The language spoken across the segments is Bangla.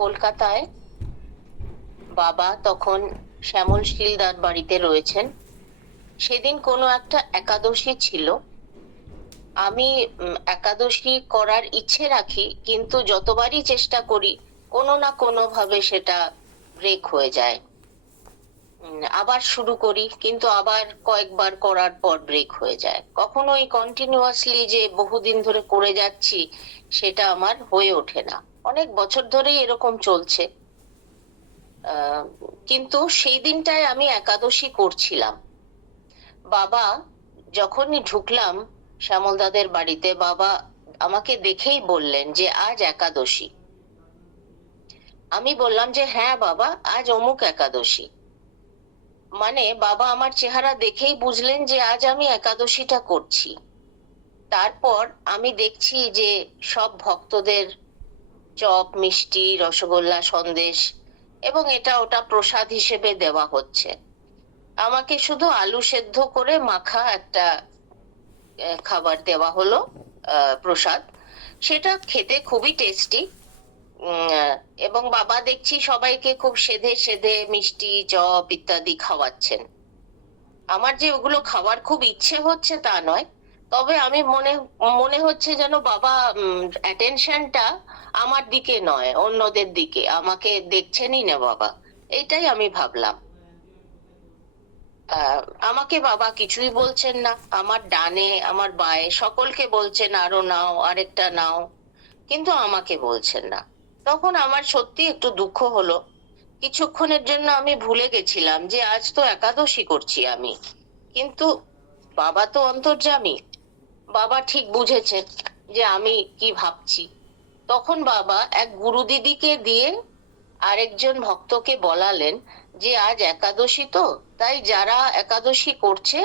কলকাতায় বাবা তখন শ্যামল শিলদার বাড়িতে রয়েছেন। সেদিন কোনো একটা একাদশী ছিল। আমি একাদশী করার ইচ্ছে রাখি, কিন্তু যতবারই চেষ্টা করি কোনো না কোনো ভাবে সেটা ব্রেক হয়ে যায়। আবার শুরু করি, কিন্তু আবার কয়েকবার করার পর ব্রেক হয়ে যায়। কখনোই কন্টিনিউয়াসলি যে বহুদিন ধরে করে যাচ্ছি সেটা আমার হয়ে ওঠে না। অনেক বছর ধরেই এরকম চলছে। আহ, কিন্তু সেই দিনটায় আমি একাদশী করছিলাম। বাবা, যখনই ঢুকলাম শ্যামলদাদের বাড়িতে, বাবা আমাকে দেখেই বললেন যে আজ একাদশী। আমি বললাম যে হ্যাঁ বাবা, আজ অমুক একাদশী। মানে বাবা আমার চেহারা দেখেই বুঝলেন যে আজ আমি একাদশীটা করছি। তারপর আমি দেখছি যে সব ভক্তদের চপ, মিষ্টি, রসগোল্লা, সন্দেশ এবং এটা ওটা প্রসাদ হিসেবে দেওয়া হচ্ছে। আমাকে শুধু আলু সেদ্ধ করে মাখা একটা খাবার দেওয়া হলো, প্রসাদ। সেটা খেতে খুবই টেস্টি। এবং বাবা দেখছি সবাইকে খুব সেধে সেধে মিষ্টি, চপ ইত্যাদি খাওয়াচ্ছেন। আমার যে ওগুলো খাওয়ার খুব ইচ্ছে হচ্ছে তা নয়, তবে আমি মনে মনে হচ্ছে যেন বাবা অ্যাটেনশনটা আমার দিকে নয়, অন্যদের দিকে, আমাকে দেখছেনই না বাবা। এইটাই আমি ভাবলাম। আহ, আমাকে বাবা কিছুই বলছেন না। আমার ডানে আমার বায়ে সকলকে বলছেন আরো নাও, আরেকটা নাও, কিন্তু আমাকে বলছেন না। তখন আমার সত্যি একটু দুঃখ হলো। কিছুক্ষণের জন্য আমি ভুলে গেছিলাম যে আজ তো একাদশী করছি আমি। কিন্তু বাবা তো অন্তর্যামী, বাবা ঠিক বুঝেছেন যে আমি কি ভাবছি। তখন বাবা এক গুরু দিদিকে দিয়ে আরেকজন ভক্তকে বলালেন যে আজ একাদশী তো, তাই যারা একাদশী করছে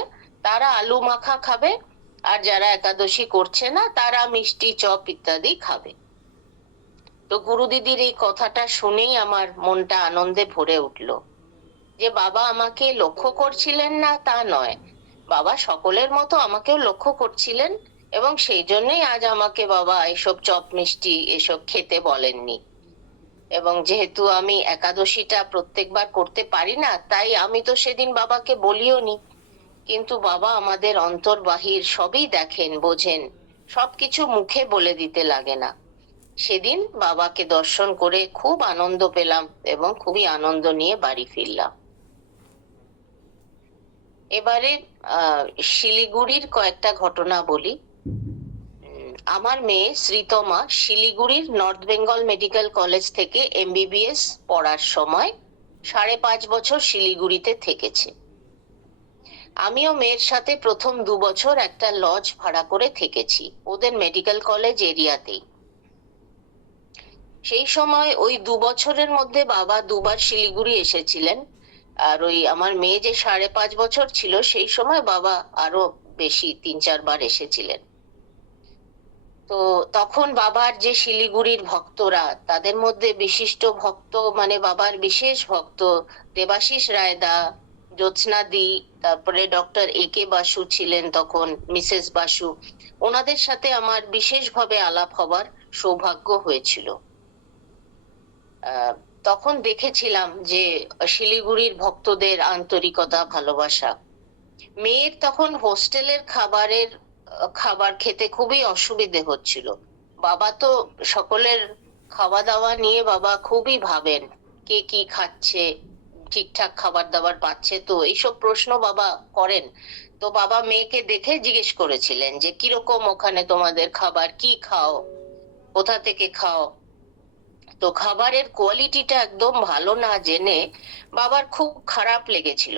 তারা আলু মাখা খাবে, আর যারা একাদশী করছে না তারা মিষ্টি, চপ ইত্যাদি খাবে। তো গুরু দিদির এই কথাটা শুনেই আমার মনটা আনন্দে ভরে উঠলো। যে বাবা আমাকে লক্ষ্য করছিলেন না তা নয়, বাবা সকলের মতো আমাকেও লক্ষ্য করছিলেন, এবং সেই জন্যই আজ আমাকে বাবা এসব চপ মিষ্টি এসব খেতে বলেননি। এবং যেহেতু আমি একাদশীটা প্রত্যেকবার করতে পারি না, তাই আমি তো সেদিন বাবাকে বলিও নি। কিন্তু বাবা আমাদের অন্তর বাহির সবই দেখেন, বোঝেন, সবকিছু মুখে বলে দিতে লাগে না। সেদিন বাবাকে দর্শন করে খুব আনন্দ পেলাম এবং খুবই আনন্দ নিয়ে বাড়ি ফিরলাম। এবারে শিলিগুড়ির কয়েকটা ঘটনা বলি। আমার মেয়ে শ্রীতমা শিলিগুড়ির নর্থ বেঙ্গল মেডিকেল কলেজ থেকে এমবিবিএস পড়ার সময় 5.5 বছর শিলিগুড়িতে থেকেছে। আমিও মেয়ের সাথে প্রথম 2 বছর একটা লজ ভাড়া করে থেকেছি ওদের মেডিকেল কলেজ এরিয়াতেই। সেই সময় ওই 2 বছরের মধ্যে বাবা দুবার শিলিগুড়ি এসেছিলেন। আর ওই আমার মেয়ে যে 5.5 বছর ছিল সেই সময় বাবা আরো বেশি 3-4 বার এসেছিলেন। তো তখন বাবার যে শিলিগুড়ির ভক্তরা, তাদের মধ্যে বিশিষ্ট ভক্ত মানে বাবার বিশেষ ভক্ত দেবাশিস রায়দা, জ্যোৎস্না দি, তারপরে ডক্টর এ.কে. বাসু ছিলেন তখন, মিসেস বাসু, ওনাদের সাথে আমার বিশেষভাবে আলাপ হবার সৌভাগ্য হয়েছিল। আহ তখন দেখেছিলাম যে শিলিগুড়ির ভক্তদের আন্তরিকতা, ভালোবাসা। মেয়ের তখন হোস্টেলের খাবার খেতে খুবই অসুবিধে হচ্ছিল। বাবা তো সকলের খাওয়া দাওয়া নিয়ে বাবা খুবই ভাবেন, কে কি খাচ্ছে, ঠিকঠাক খাবার দাবার পাচ্ছে তো, এইসব প্রশ্ন বাবা করেন। তো বাবা মেয়েকে দেখে জিজ্ঞেস করেছিলেন যে কিরকম ওখানে তোমাদের খাবার, কি খাও, কোথা থেকে খাও। তো খাবারের কোয়ালিটিটা একদম ভালো না জেনে বাবার খুব খারাপ লেগেছিল।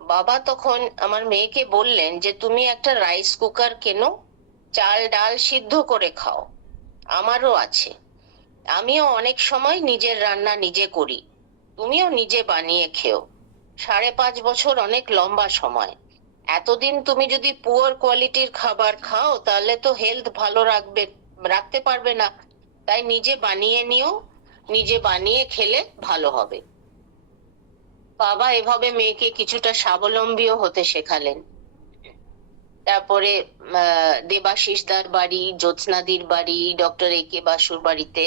বাবা তখন আমার মেয়েকে বললেন যে তুমি একটা রাইস কুকার কেনো, চাল ডাল সিদ্ধ করে খাও, আমারও আছে, আমিও অনেক সময় নিজের রান্না নিজে করি, তুমিও নিজে বানিয়ে খেও। 5.5 বছর অনেক লম্বা সময়। এতদিন তুমি যদি পুয়ার কোয়ালিটির খাবার খাও তাহলে তো হেলথ ভালো রাখতে পারবে না। তাই নিজে বানিয়ে নিও, নিজে বানিয়ে খেলে ভালো হবে। বাবা এভাবে মেয়েকে কিছুটা স্বাবলম্বীও হতে শেখালেন। তারপরে দেবাশিসদার বাড়ি, জ্যোৎস্নাদির বাড়ি, ডক্টর এ.কে. বাসুর বাড়িতে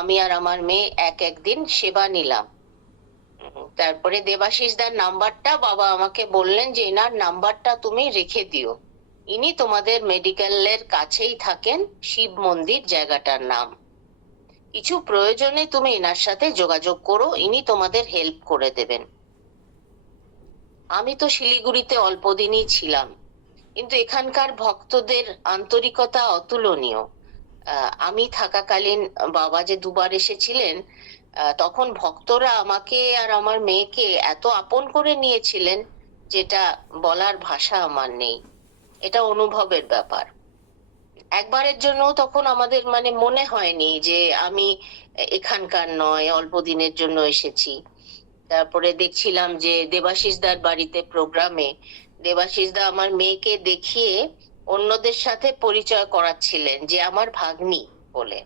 আমি আর আমার মেয়ে একদিন সেবা নিলাম। তারপরে দেবাশিস দার নাম্বারটা বাবা আমাকে বললেন যে এনার নাম্বারটা তুমি রেখে দিও, ইনি তোমাদের মেডিকেলের কাছেই থাকেন, শিব মন্দির জায়গাটার নাম, কিছু প্রয়োজনে তুমি এনার সাথে যোগাযোগ করো, ইনি তোমাদের হেল্প করে দেবেন। আমি তো শিলিগুড়িতে অল্প দিনই ছিলাম, কিন্তু এখানকার ভক্তদের আন্তরিকতা অতুলনীয়। আমি থাকাকালীন বাবা যে দুবার এসেছিলেন, তখন ভক্তরা আমাকে আর আমার মেয়েকে এত আপন করে নিয়েছিলেন, যেটা বলার ভাষা আমার নেই। এটা অনুভবের ব্যাপার। একবারের জন্য তখন আমাদের মানে মনে হয়নি যে আমি এখানকার নয়, অল্প দিনের জন্য এসেছি। তারপরে দেখছিলাম যে দেবাশিস দার বাড়িতে প্রোগ্রামে দেবাশিস দা আমার মেয়েকে দেখিয়ে অন্যদের সাথে পরিচয় করাচ্ছিলেন যে আমার ভাগ্নি বলে।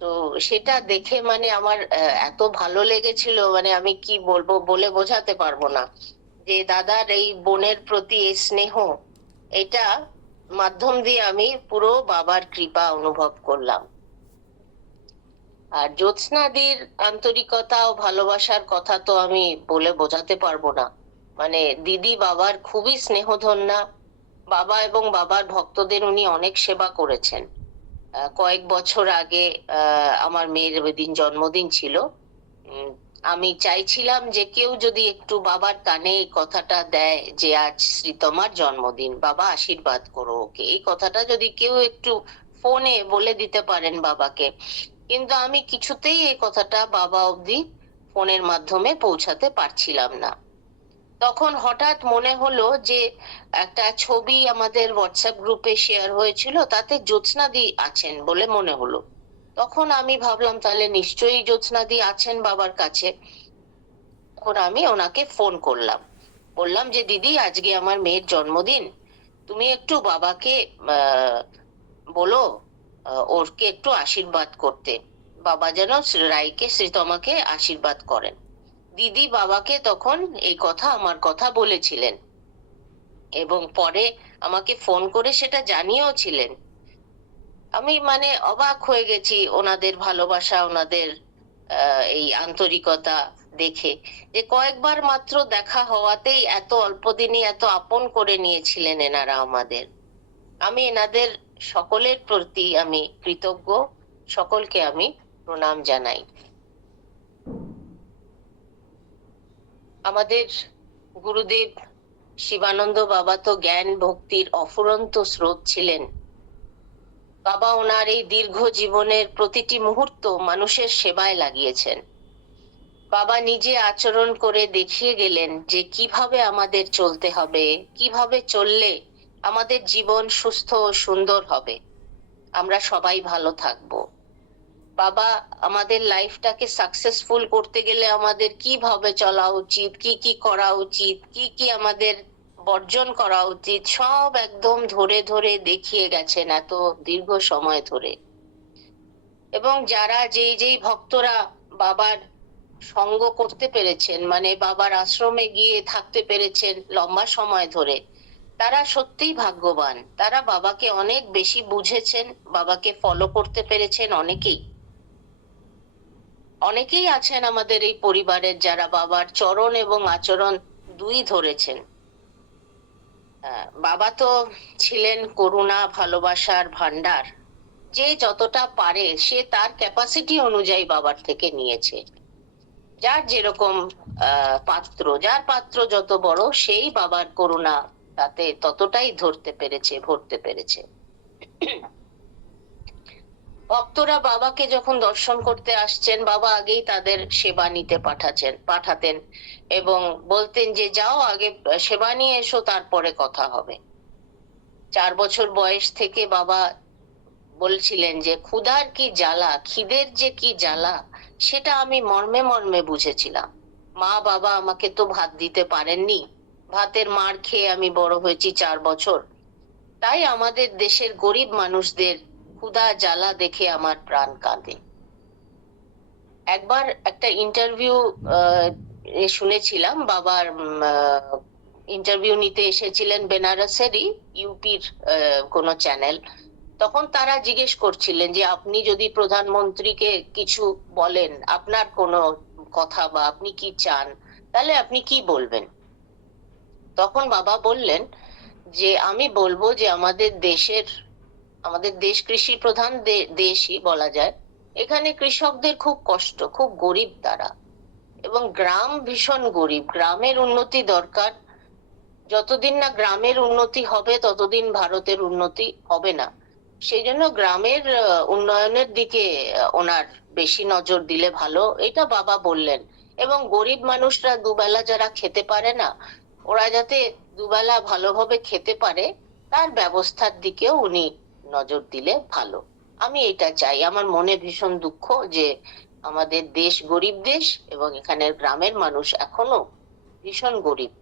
তো সেটা দেখে মানে আমার এত ভালো লেগেছিল, মানে আমি কি বলবো, বলে বোঝাতে পারবো না যে দাদার এই বোনের প্রতি এই স্নেহ, এটা মাধ্যম দিয়ে আমি পুরো বাবার কৃপা অনুভব করলাম। আর জ্যোৎস্নাদির আন্তরিকতা ও ভালোবাসার কথা তো আমি বলে বোঝাতে পারবো না। মানে দিদি বাবার খুবই স্নেহধন্যা। বাবা এবং বাবার ভক্তদের উনি অনেক সেবা করেছেন। কয়েক বছর আগে আমার মেয়ের ওইদিন জন্মদিন ছিল। আমি চাইছিলাম যে কেউ যদি একটু বাবার কানে এই কথাটা দেয় যে আজ শ্রীতমার জন্মদিন, বাবা আশীর্বাদ করো ওকে, এই কথাটা যদি কেউ একটু ফোনে বলে দিতে পারেন বাবাকে। কিন্তু আমি কিছুতেই এই কথাটা বাবা অবধি ফোনের মাধ্যমে পৌঁছাতে পারছিলাম না। তখন হঠাৎ মনে হলো যে একটা ছবি আমাদের হোয়াটসঅ্যাপ গ্রুপে শেয়ার হয়েছিল, তাতে জ্যোৎস্নাদি আছেন বলে মনে হলো। তখন আমি ভাবলাম তাহলে নিশ্চয়ই জ্যোৎস্নাদি আছেন বাবার কাছে। তখন আমি ওনাকে ফোন করলাম, বললাম যে দিদি আজকে আমার মেয়ের জন্মদিন, তুমি একটু বাবাকে বলো ওরকে একটু আশীর্বাদ করতে, বাবা যেন রাইকে শ্রীতমাকে আশীর্বাদ করেন। দিদি বাবাকে তখন এই কথা আমার কথা বলেছিলেন এবং পরে আমাকে ফোন করে সেটা জানিয়েও ছিলেন। আমি মানে অবাক হয়ে গেছি ওনাদের ভালোবাসা, ওনাদের এই আন্তরিকতা দেখে, যে কয়েকবার মাত্র দেখা হওয়াতেই এত অল্প দিনে এত আপন করে নিয়েছিলেন এনারা আমাদের। আমি এনাদের সকলের প্রতি আমি কৃতজ্ঞ, সকলকে আমি প্রণাম জানাই। আমাদের গুরুদেব শিবানন্দ বাবা তো জ্ঞান ভক্তির অফুরন্ত স্রোত ছিলেন। বাবা ওনার এই দীর্ঘ জীবনের প্রতিটি মুহূর্ত মানুষের সেবায় লাগিয়েছেন। বাবা নিজে আচরণ করে দেখিয়ে গেলেন যে কিভাবে আমাদের চলতে হবে, কিভাবে চললে আমাদের জীবন সুস্থ ও সুন্দর হবে, আমরা সবাই ভালো থাকবো। বাবা আমাদের লাইফটাকে সাকসেসফুল করতে গেলে আমাদের কিভাবে চলা উচিত, কি কি করা উচিত, কি কি আমাদের বর্জন করা উচিত, সব একদম ধরে ধরে দেখিয়ে গেছেন এত দীর্ঘ সময় ধরে। এবং যারা যেই যেই ভক্তরা বাবার সঙ্গ করতে পেরেছেন, মানে বাবার আশ্রমে গিয়ে থাকতে পেরেছেন লম্বা সময় ধরে, তারা সত্যিই ভাগ্যবান। তারা বাবাকে অনেক বেশি বুঝেছেন, বাবাকে ফলো করতে পেরেছেন। অনেকেই আছেন আমাদের এই পরিবারের যারা বাবার চরণ এবং আচরণ দুই ধরেছেন। বাবা তো ছিলেন করুণা ভালোবাসার ভান্ডার। যে যতটা পারে সে তার ক্যাপাসিটি অনুযায়ী বাবার থেকে নিয়েছে। যার যেরকম পাত্র, যার পাত্র যত বড়, সেই বাবার করুণা তাতে ততটাই ধরতে পেরেছে, ভরতে পেরেছে। ভক্তরা বাবাকে যখন দর্শন করতে আসছেন, বাবা আগেই তাদের সেবা নিতে পাঠাতেন এবং বলতেন যে যাও আগে সেবা নিয়ে এসো, তারপরে কথা হবে। 4 বছর বয়স থেকে বাবা বলছিলেন যে ক্ষুধার কি জ্বালা, খিদের যে কি জ্বালা, সেটা আমি মর্মে মর্মে বুঝেছিলাম। মা বাবা আমাকে তো ভাত দিতে পারেননি, ভাতের মার খেয়ে আমি বড় হয়েছি 4 বছর। তাই আমাদের দেশের গরিব মানুষদের ক্ষুধা জ্বালা দেখে আমার প্রাণ কাঁদে। একবার একটা ইন্টারভিউ শুনেছিলাম, বাবার ইন্টারভিউ নিতে এসেছিলেন বেনারসেরই ইউপির কোন চ্যানেল। তখন তারা জিজ্ঞেস করছিলেন যে আপনি যদি প্রধানমন্ত্রীকে কিছু বলেন, আপনার কোনো কথা বা আপনি কি চান, তাহলে আপনি কি বলবেন? তখন বাবা বললেন যে আমি বলবো যে আমাদের দেশ কৃষি প্রধান দেশই বলা যায়। এখানে কৃষকদের খুব কষ্ট, খুব গরিব তারা, এবং গ্রাম ভীষণ গরিব, গ্রামের উন্নতি দরকার। যতদিন না গ্রামের উন্নতি হবে ততদিন ভারতের উন্নতি হবে না। সেই জন্য গ্রামের উন্নয়নের দিকে ওনার বেশি নজর দিলে ভালো, এটা বাবা বললেন। এবং গরিব মানুষরা দুবেলা যারা খেতে পারে না, ওরা যাতে দুবেলা ভালোভাবে খেতে পারে তার ব্যবস্থার দিকেও উনি নজর দিলে ভালো। আমি এটা চাই। আমার মনে ভীষণ দুঃখ যে আমাদের দেশ গরিব দেশ, এবং এখানের গ্রামের মানুষ এখনো ভীষণ গরিব।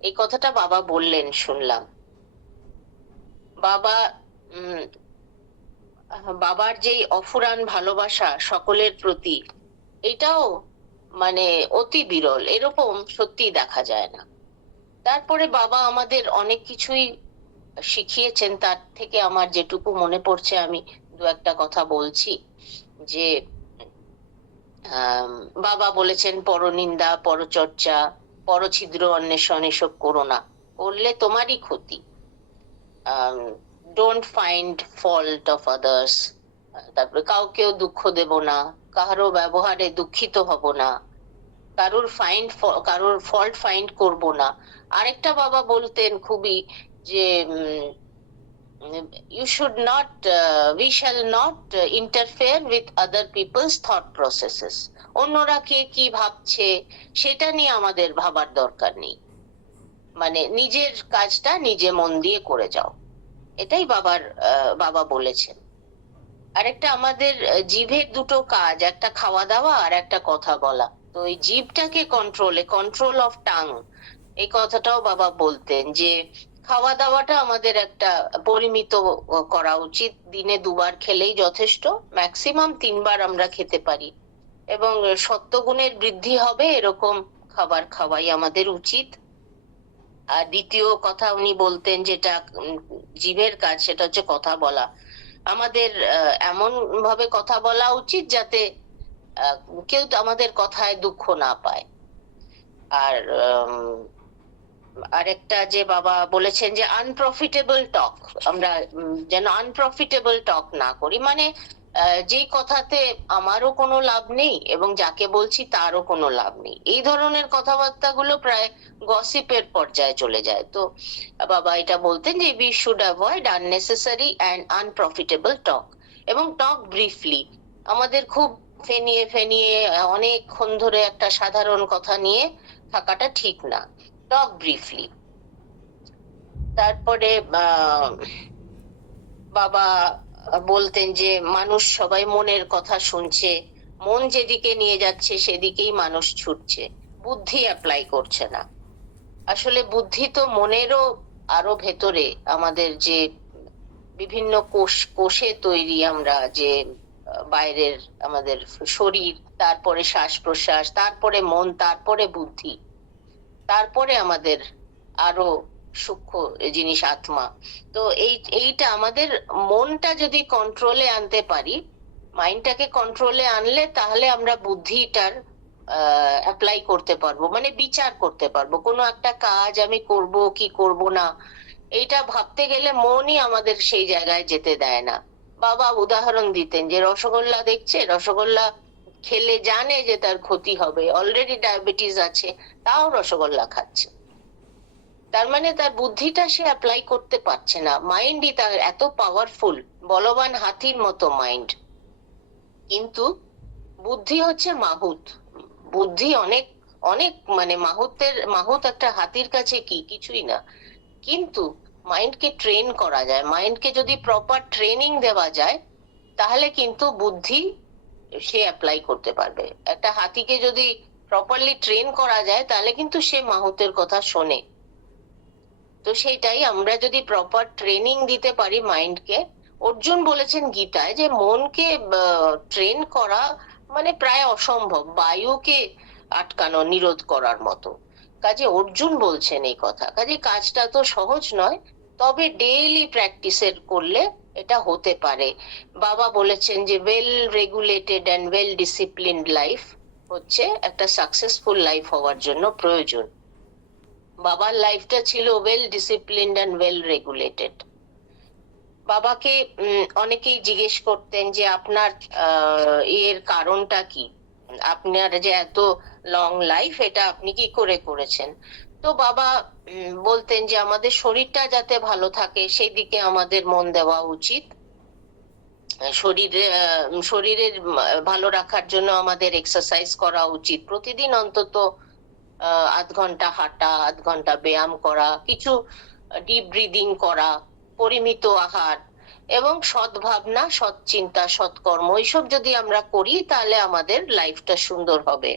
এই কথাটা বাবা বললেন, শুনলাম। বাবা উম বাবার যেই অফুরান ভালোবাসা সকলের প্রতি, এটাও মানে অতি বিরল, এরকম সত্যি দেখা যায় না। তারপরে বাবা আমাদের অনেক কিছুই শিখিয়েছেন, তার থেকে আমার যেটুকু মনে পড়ছে আমি দু একটা কথা বলছি। যে বাবা বলেছেন পরনিন্দা, পরচর্চা, পরছিদ্র অন্বেষণ এসব করো না, করলে তোমারই ক্ষতি। Don't find fault of others. তারপরে কাউকেও দুঃখ দেব না, কারো ব্যবহারে দুঃখিত হব না, কারোর ফল্ট ফাইন্ড করব না। আরেকটা বাবা বলতেন খুবই, যে you should not we shall not interfere with other people's thought processes. অন্যরা কে কি ভাবছে সেটা নিয়ে আমাদের ভাবার দরকার নেই, মানে নিজের কাজটা নিজে মন দিয়ে করে যাও, এটাই বাবা বলেছেন। আরেকটা, আমাদের জিভের দুটো কাজ, একটা খাওয়া দাওয়া আর একটা কথা বলা। তো এই জিভটাকে কন্ট্রোল অফ টাং, এই কথাটাও বাবা বলতেন, যে খাওয়া দাওয়াটা আমাদের একটা পরিমিত করা উচিত। দিনে দুবার খেলেই যথেষ্ট, ম্যাক্সিমাম 3বার আমরা খেতে পারি, এবং সত্ত্বগুণের বৃদ্ধি হবে এরকম খাবার খাওয়াই আমাদের উচিত। আর দ্বিতীয় কথা উনি বলতেন, যেটা জিভের কাজ, সেটা হচ্ছে কথা বলা। আমাদের এমন ভাবে কথা বলা উচিত যাতে কেউ আমাদের কথায় দুঃখ না পায়। আর আরেকটা যে বাবা বলেছেন যে আনপ্রফিটেবল টক, আমরা যেন আনপ্রফিটেবল টক না করি, মানে যেই কথাতে আমারও কোনো লাভ নেই এবং যাকে বলছি তারও কোনো লাভ নেই, এই ধরনের কথাবার্তাগুলো প্রায় গসিপের পর্যায়ে চলে যায়। তো বাবা এটা বলতেন যে we should avoid unnecessary and unprofitable talk, এবং টক ব্রিফলি। আমাদের খুব ফেনিয়ে ফেনিয়ে অনেকক্ষণ ধরে একটা সাধারণ কথা নিয়ে থাকাটা ঠিক না, টক ব্রিফলি। তারপরে বাবা বলতেন যে মানুষ সবাই মনের কথা শুনছে, মন যেদিকে নিয়ে যাচ্ছে সেদিকেই মানুষ ছুটছে, বুদ্ধি অ্যাপ্লাই করছে না। আসলে বুদ্ধি তো মনেরও আরো ভেতরে, আমাদের যে বিভিন্ন কোষে তৈরি, আমরা যে বাইরের আমাদের শরীর, তারপরে শ্বাস প্রশ্বাস, তারপরে মন, তারপরে বুদ্ধি, তারপরে আমাদের আরো সূক্ষ্ম জিনিস আত্মা। তো এইটা আমাদের মনটা যদি কন্ট্রোলে আনতে পারি, মাইন্ডটাকে কন্ট্রোলে আনলে, তাহলে আমরা বুদ্ধিটার অ্যাপ্লাই করতে পারবো, মানে বিচার করতে পারবো। কোনো একটা কাজ আমি করব কি করব না, এইটা ভাবতে গেলে মনই আমাদের সেই জায়গায় যেতে দেয় না। বাবা উদাহরণ দিতেন যে রসগোল্লা দেখছে, রসগোল্লা খেলে জানে যে তার ক্ষতি হবে, অলরেডি ডায়াবেটিস আছে, তাও রসগোল্লা খাচ্ছে। তার মানে তার বুদ্ধিটা সে অ্যাপ্লাই করতে পারছে না। মাইন্ডই তার এত পাওয়ারফুল, বলবান হাতির মতো মাইন্ড, কিন্তু বুদ্ধি হচ্ছে মাহুত। বুদ্ধি অনেক অনেক, মানে মাহুত একটা হাতির কাছে কিছুই না। কিন্তু মাইন্ডকে ট্রেন করা যায়, মাইন্ডকে যদি প্রপার ট্রেনিং দেওয়া যায়, তাহলে কিন্তু বুদ্ধি সে অ্যাপ্লাই করতে পারবে। একটা হাতিকে যদি প্রপারলি ট্রেন করা যায়, তাহলে কিন্তু সে মাহুতের কথা শোনে। তো সেইটাই, আমরা যদি প্রপার ট্রেনিং দিতে পারি মাইন্ডকে। অর্জুন বলেছেন গীতায় যে মনকে ট্রেন করা মানে প্রায় অসম্ভব, বায়ুকে আটকানো, নিরোধ করার মতো। কাজে অর্জুন বলছেন এই কথা, কাজে কাজটা তো সহজ নয়, তবে ডেইলি প্র্যাকটিসের করলে এটা হতে পারে। বাবা বলেছেন যে well regulated and well disciplined life হচ্ছে একটা সাকসেসফুল লাইফ হওয়ার জন্য প্রয়োজন। বাবার লাইফটা ছিল well disciplined and well regulated. বাবাকে অনেকেই জিজ্ঞেস করতেন যে আপনার এর কারণটা কি, আপনার যে এত লং লাইফ এটা আপনি কি করে করেছেন। তো বাবা বলতেন যে আমাদের শরীরটা যাতে ভালো থাকে সেই দিকে আমাদের মন দেওয়া উচিত। শরীরের ভালো রাখার জন্য আমাদের এক্সারসাইজ করা উচিত, প্রতিদিন অন্তত 0.5 ঘন্টা হাঁটা, 0.5 ঘন্টা ব্যায়াম করা, কিছু ডিপ ব্রিদিং করা, পরিমিত আহার এবং সদ্ভাবনা, সৎ চিন্তা, সৎকর্ম, এইসব যদি আমরা করি তাহলে আমাদের লাইফটা সুন্দর হবে।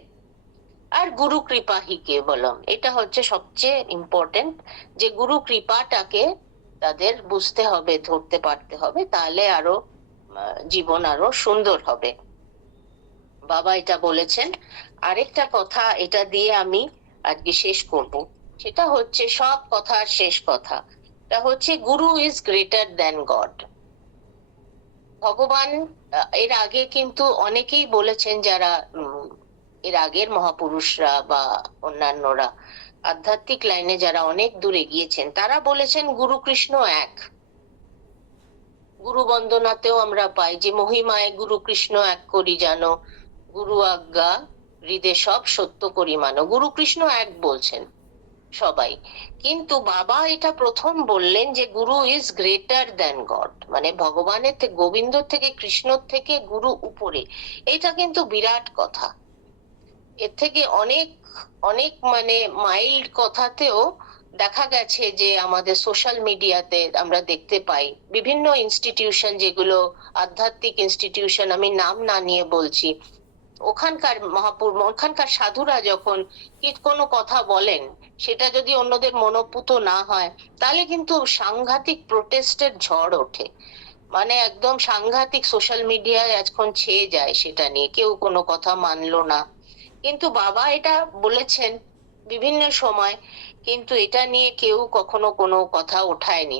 আর গুরু কৃপা হি কেবলম, এটা হচ্ছে সবচেয়ে ইম্পর্টেন্ট, যে গুরু কৃপাটাকে তাদের বুঝতে হবে, ধরতে পারতে হবে, তাহলে আরো জীবন আরো সুন্দর হবে। বাবা এটা বলেছেন। আরেকটা কথা, এটা দিয়ে আমি আজকে শেষ করব, সেটা হচ্ছে সব কথার শেষ কথা, এটা হচ্ছে গুরু ইজ গ্রেটার দ্যান গড। ভগবান, এর আগে কিন্তু অনেকেই বলেছেন, যারা এর আগের মহাপুরুষরা বা অন্যান্যরা আধ্যাত্মিক লাইনে যারা অনেক দূরে গিয়েছেন, তারা বলেছেন গুরু কৃষ্ণ এক। গুরু বন্দনাতেও আমরা পাই যে মহিমায় গুরু কৃষ্ণ এক করি জানো, গুরু আজ্ঞা হৃদে সব সত্য করি মানো। গুরু কৃষ্ণ এক বলছেন সবাই, কিন্তু বাবা এটা প্রথম বললেন যে গুরু ইজ গ্রেটার দ্যান গড, মানে ভগবানের থেকে, গোবিন্দ থেকে, কৃষ্ণর থেকে গুরু উপরে। এটা কিন্তু বিরাট কথা। এর থেকে অনেক অনেক মানে মাইল্ড কথাতেও দেখা গেছে যে আমাদের সোশ্যাল মিডিয়াতে আমরা দেখতে পাই বিভিন্ন ইনস্টিটিউশন, যেগুলো আধ্যাত্মিক ইনস্টিটিউশন, আমি নাম না নিয়ে বলছি, ওখানকার সাধুরা যখন কোনো কথা বলেন, সেটা যদি অন্যদের মনোপুত না হয়, তাহলে কিন্তু সাংঘাতিক প্রোটেস্টের ঝড় ওঠে, মানে একদম সাংঘাতিক। সোশ্যাল মিডিয়ায় এখন ছেয়ে যায় সেটা নিয়ে, কেউ কোনো কথা মানলো না। কিন্তু বাবা এটা বলেছেন বিভিন্ন সময়, কিন্তু এটা নিয়ে কেউ কখনো কোনো কথা ওঠায়নি।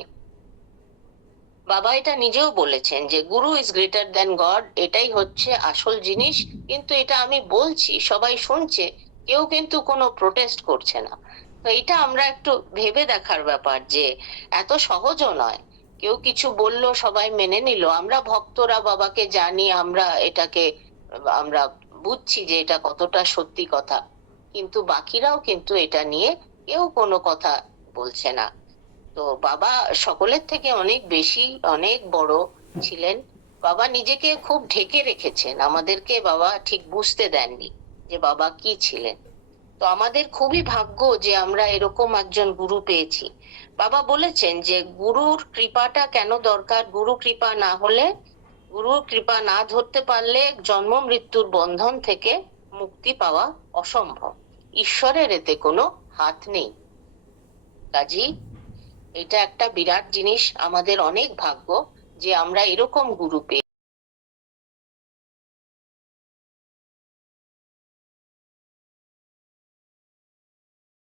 বাবা এটা নিজেও বলেছেন যে গুরু ইজ গ্রেটার দ্যান গড, এটাই হচ্ছে আসল জিনিস। কিন্তু এটা আমি বলছি, সবাই শুনছে, কেউ কিন্তু কোনো প্রোটেস্ট করছে না। তো এটা আমরা একটু ভেবে দেখার ব্যাপার, যে এত সহজও নয়। কেউ কিছু বললো, সবাই মেনে নিল, আমরা ভক্তরা বাবাকে জানি, আমরা বুঝছি যে এটা কতটা সত্যি কথা, কিন্তু বাকিরাও কিন্তু এটা নিয়ে কেউ কোনো কথা বলছে না। তো বাবা সকলের থেকে অনেক বেশি, অনেক বড় ছিলেন। বাবা নিজেকে খুব ঢেকে রেখেছেন, আমাদেরকে বাবা ঠিক বুঝতে দেননি যে বাবা কি ছিলেন। তো আমাদের খুবই ভাগ্য যে আমরা এরকম একজন গুরু পেয়েছি। বাবা বলেছেন যে গুরুর কৃপাটা কেন দরকার, গুরু কৃপা না হলে, গুরুর কৃপা না ধরতে পারলে জন্ম মৃত্যুর বন্ধন থেকে মুক্তি পাওয়া অসম্ভব, ঈশ্বরের এতে কোনো হাত নেই। কাজেই এটা একটা বিরাট জিনিস, আমাদের অনেক ভাগ্য যে আমরা এরকম গুরু পেয়েছি।